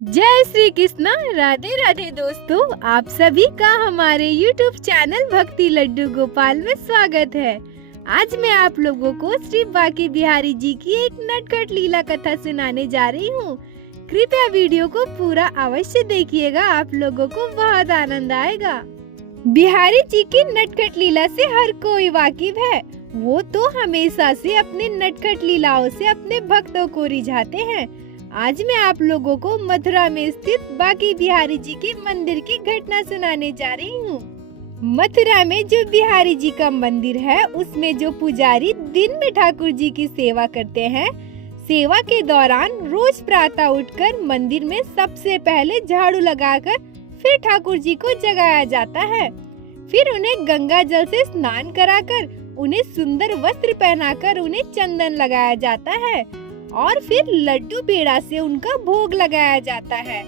जय श्री कृष्णा। राधे राधे दोस्तों, आप सभी का हमारे YouTube चैनल भक्ति लड्डू गोपाल में स्वागत है। आज मैं आप लोगों को श्री बांके बिहारी जी की एक नटखट लीला कथा सुनाने जा रही हूँ। कृपया वीडियो को पूरा अवश्य देखिएगा, आप लोगों को बहुत आनंद आएगा। बिहारी जी की नटखट लीला से हर कोई वाकिफ है। वो तो हमेशा से अपने नटखट लीलाओं से अपने भक्तों को रिझाते हैं। आज मैं आप लोगों को मथुरा में स्थित बांके बिहारी जी के मंदिर की घटना सुनाने जा रही हूँ। मथुरा में जो बिहारी जी का मंदिर है, उसमें जो पुजारी दिन में ठाकुर जी की सेवा करते हैं, सेवा के दौरान रोज प्रातः उठकर मंदिर में सबसे पहले झाड़ू लगाकर फिर ठाकुर जी को जगाया जाता है। फिर उन्हें गंगा जल से स्नान कराकर उन्हें सुंदर वस्त्र पहनाकर उन्हें चंदन लगाया जाता है और फिर लड्डू पेड़ा से उनका भोग लगाया जाता है।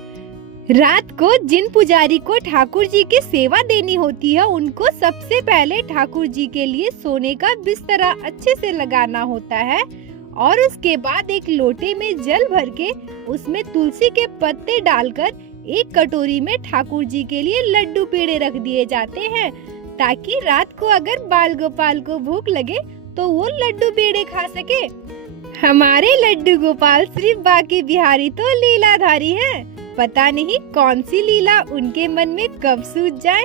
रात को जिन पुजारी को ठाकुर जी की सेवा देनी होती है, उनको सबसे पहले ठाकुर जी के लिए सोने का बिस्तरा अच्छे से लगाना होता है और उसके बाद एक लोटे में जल भर के उसमें तुलसी के पत्ते डालकर एक कटोरी में ठाकुर जी के लिए लड्डू पेड़े रख दिए जाते हैं, ताकि रात को अगर बाल गोपाल को भूख लगे तो वो लड्डू पेड़े खा सके। हमारे लड्डू गोपाल श्री बांके बिहारी तो लीलाधारी हैं। पता नहीं कौन सी लीला उनके मन में कब सूझ जाए।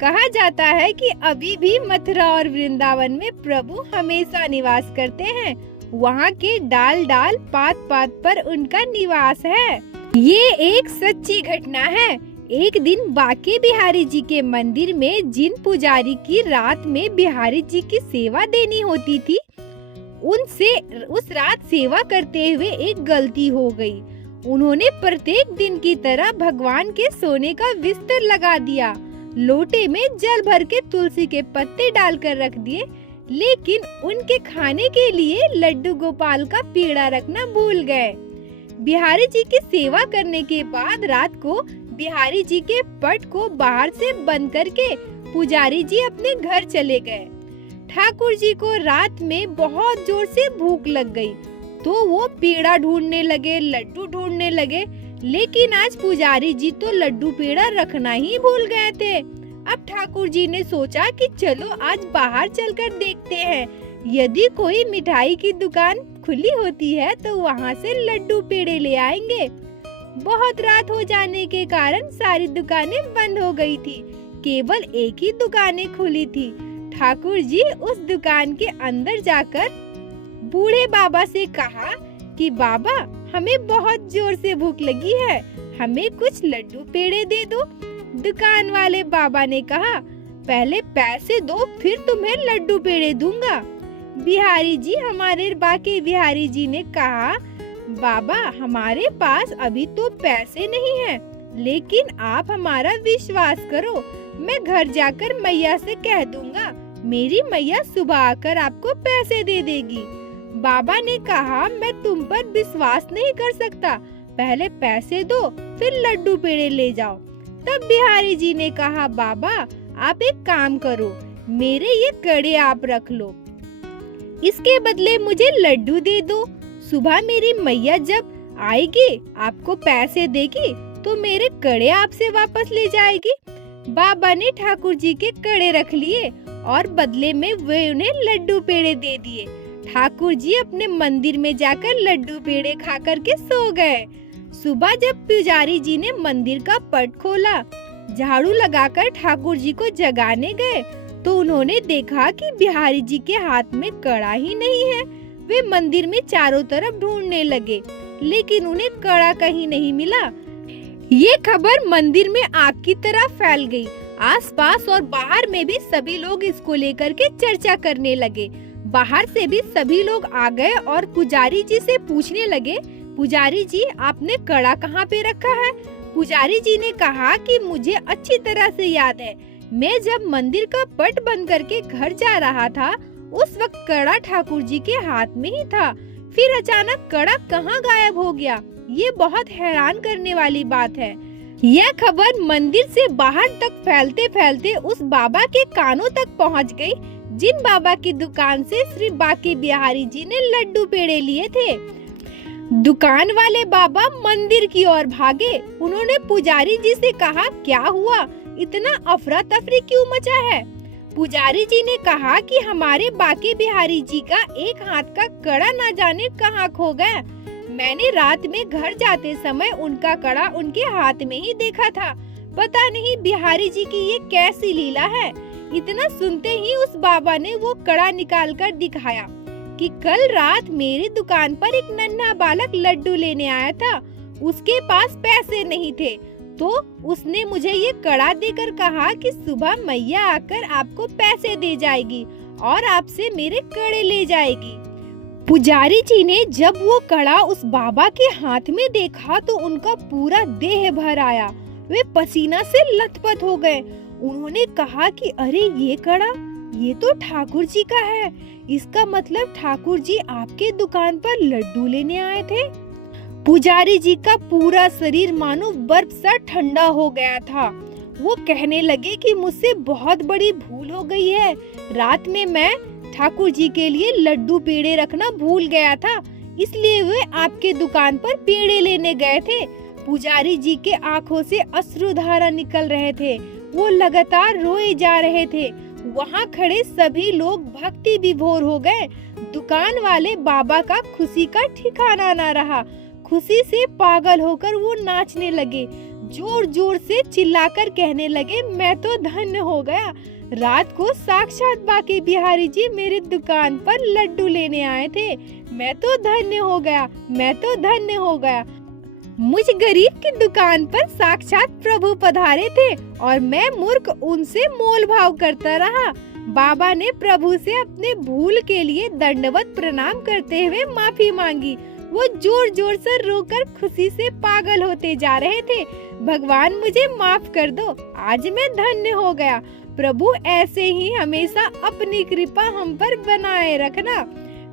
कहा जाता है कि अभी भी मथुरा और वृंदावन में प्रभु हमेशा निवास करते हैं। वहाँ के डाल डाल पात पात पर उनका निवास है। ये एक सच्ची घटना है। एक दिन बांके बिहारी जी के मंदिर में जिन पुजारी की रात में बिहारी जी की सेवा देनी होती थी, उनसे उस रात सेवा करते हुए एक गलती हो गई। उन्होंने प्रत्येक दिन की तरह भगवान के सोने का बिस्तर लगा दिया, लोटे में जल भर के तुलसी के पत्ते डालकर रख दिए, लेकिन उनके खाने के लिए लड्डू गोपाल का पेड़ा रखना भूल गए। बिहारी जी की सेवा करने के बाद रात को बिहारी जी के पट को बाहर से बंद करके पुजारी जी अपने घर चले गए। ठाकुर जी को रात में बहुत जोर से भूख लग गई, तो वो पेड़ा ढूंढने लगे, लड्डू ढूंढने लगे, लेकिन आज पुजारी जी तो लड्डू पेड़ा रखना ही भूल गए थे। अब ठाकुर जी ने सोचा कि चलो आज बाहर चलकर देखते हैं, यदि कोई मिठाई की दुकान खुली होती है तो वहाँ से लड्डू पेड़े ले आएंगे। बहुत रात हो जाने के कारण सारी दुकानें बंद हो गई थी, केवल एक ही दुकानें खुली थी। ठाकुर जी उस दुकान के अंदर जाकर बूढ़े बाबा से कहा कि बाबा, हमें बहुत जोर से भूख लगी है, हमें कुछ लड्डू पेड़े दे दो। दुकान वाले बाबा ने कहा, पहले पैसे दो, फिर तुम्हें लड्डू पेड़े दूंगा। बिहारी जी, हमारे बांके बिहारी जी ने कहा, बाबा, हमारे पास अभी तो पैसे नहीं है, लेकिन आप हमारा विश्वास करो, मैं घर जाकर मैया से कह दूंगा, मेरी मैया सुबह आकर आपको पैसे दे देगी। बाबा ने कहा, मैं तुम पर विश्वास नहीं कर सकता, पहले पैसे दो, फिर लड्डू पेड़े ले जाओ। तब बिहारी जी ने कहा, बाबा, आप एक काम करो, मेरे ये कड़े आप रख लो, इसके बदले मुझे लड्डू दे दो। सुबह मेरी मैया जब आएगी, आपको पैसे देगी, तो मेरे कड़े आपसे वापस ले जाएगी। बाबा ने ठाकुर जी के कड़े रख लिए और बदले में वे उन्हें लड्डू पेड़े दे दिए। ठाकुर जी अपने मंदिर में जाकर लड्डू पेड़े खा कर के सो गए। सुबह जब पुजारी जी ने मंदिर का पट खोला, झाड़ू लगाकर ठाकुर जी को जगाने गए, तो उन्होंने देखा कि बिहारी जी के हाथ में कड़ा ही नहीं है। वे मंदिर में चारों तरफ ढूंढने लगे, लेकिन उन्हें कड़ा कहीं नहीं मिला। ये खबर मंदिर में आग की तरह फैल गई। आसपास और बाहर में भी सभी लोग इसको लेकर के चर्चा करने लगे। बाहर से भी सभी लोग आ गए और पुजारी जी से पूछने लगे, पुजारी जी, आपने कड़ा कहाँ पे रखा है? पुजारी जी ने कहा कि मुझे अच्छी तरह से याद है, मैं जब मंदिर का पट बंद करके घर जा रहा था, उस वक्त कड़ा ठाकुर जी के हाथ में ही था। फिर अचानक कड़ा कहाँ गायब हो गया? ये बहुत हैरान करने वाली बात है। यह खबर मंदिर से बाहर तक फैलते फैलते उस बाबा के कानों तक पहुंच गई, जिन बाबा की दुकान से श्री बांके बिहारी जी ने लड्डू पेड़े लिए थे। दुकान वाले बाबा मंदिर की ओर भागे। उन्होंने पुजारी जी से कहा, क्या हुआ, इतना अफरा तफरी क्यों मचा है? पुजारी जी ने कहा कि हमारे बाके बिहारी जी का एक हाथ का कड़ा ना जाने कहाँ खो गया। मैंने रात में घर जाते समय उनका कड़ा उनके हाथ में ही देखा था। पता नहीं बिहारी जी की ये कैसी लीला है। इतना सुनते ही उस बाबा ने वो कड़ा निकाल कर दिखाया कि कल रात मेरी दुकान पर एक नन्हा बालक लड्डू लेने आया था। उसके पास पैसे नहीं थे, तो उसने मुझे ये कड़ा देकर कहा कि सुबह मैया आकर आपको पैसे दे जाएगी और आपसे मेरे कड़े ले जाएगी। पुजारी जी ने जब वो कड़ा उस बाबा के हाथ में देखा तो उनका पूरा देह भर आया। वे पसीना से लथपथ हो गए। उन्होंने कहा कि अरे ये कड़ा, ये तो ठाकुर जी का है। इसका मतलब ठाकुर जी आपके दुकान पर लड्डू लेने आए थे। पुजारी जी का पूरा शरीर मानो बर्फ सा ठंडा हो गया था। वो कहने लगे कि मुझसे बहुत बड़ी भूल हो गई है। रात में मैं ठाकुर जी के लिए लड्डू पेड़े रखना भूल गया था, इसलिए वे आपके दुकान पर पेड़े लेने गए थे। पुजारी जी के आंखों से अश्रुधारा निकल रहे थे। वो लगातार रोए जा रहे थे। वहाँ खड़े सभी लोग भक्ति विभोर हो गए। दुकान वाले बाबा का खुशी का ठिकाना ना रहा। खुशी से पागल होकर वो नाचने लगे, जोर जोर से चिल्लाकर कहने लगे, मैं तो धन्य हो गया। रात को साक्षात बाके बिहारी जी मेरे दुकान पर लड्डू लेने आए थे। मैं तो धन्य हो गया, मैं तो धन्य हो गया। मुझ गरीब की दुकान पर साक्षात प्रभु पधारे थे और मैं मूर्ख उनसे मोल भाव करता रहा। बाबा ने प्रभु से अपने भूल के लिए दंडवत प्रणाम करते हुए माफी मांगी। वो जोर जोर से रोकर खुशी से पागल होते जा रहे थे। भगवान मुझे माफ कर दो, आज मैं धन्य हो गया। प्रभु ऐसे ही हमेशा अपनी कृपा हम पर बनाए रखना।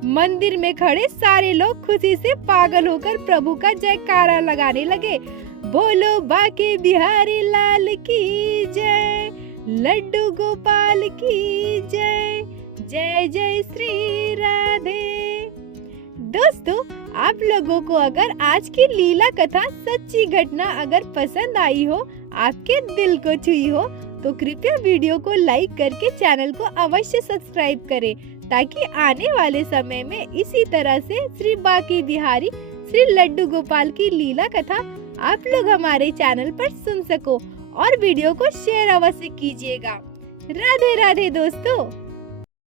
मंदिर में खड़े सारे लोग खुशी से पागल होकर प्रभु का जयकारा लगाने लगे। बोलो बाके बिहारी लाल की जय, लड्डू गोपाल की जय, जय जय श्री राधे। दोस्तों, आप लोगों को अगर आज की लीला कथा सच्ची घटना अगर पसंद आई हो, आपके दिल को छुई हो, तो कृपया वीडियो को लाइक करके चैनल को अवश्य सब्सक्राइब करें, ताकि आने वाले समय में इसी तरह से श्री बाके बिहारी श्री लड्डू गोपाल की लीला कथा आप लोग हमारे चैनल पर सुन सको। और वीडियो को शेयर अवश्य कीजिएगा। राधे राधे दोस्तों।